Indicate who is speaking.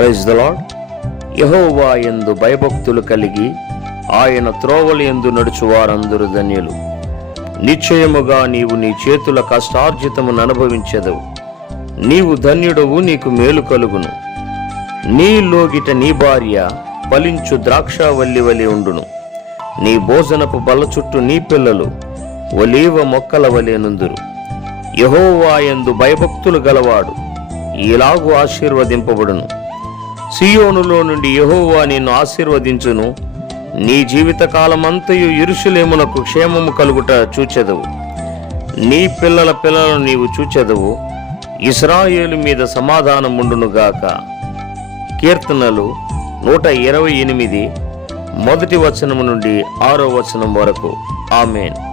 Speaker 1: Praise the lord యహోవా ఎందు భయభక్తులు కలిగి ఆయన త్రోవలు ఎందు నడుచు వారందరూ ధన్యులు. నిశ్చయముగా నీవు నీ చేతుల కష్టార్జితమును అనుభవించెదవు. నీవు ధన్యుడవు నీకు మేలు కలుగును. నీ లోగిట నీ భార్య ఫలించు ద్రాక్షావల్లి వలె ఉండును. నీ భోజనపు బల్ల చుట్టూ నీ పిల్లలు ఒలీవ మొక్కల వలె నుందురు. యహోవా ఎందు భయభక్తులు గలవాడు ఇలాగు ఆశీర్వదింపబడును. సియోనులో నుండి యహోవా నిన్ను ఆశీర్వదించును. నీ జీవిత కాలమంతయు ఇరుషులేమునకు క్షేమము కలుగుట చూచెదవు. నీ పిల్లల పిల్లలను నీవు చూచెదవు. ఇస్రాయేలు మీద సమాధానం ఉండునుగాక కీర్తనలు నూట ఇరవై ఎనిమిది మొదటి వచనము నుండి ఆరో వచనం వరకు. ఆమెన్.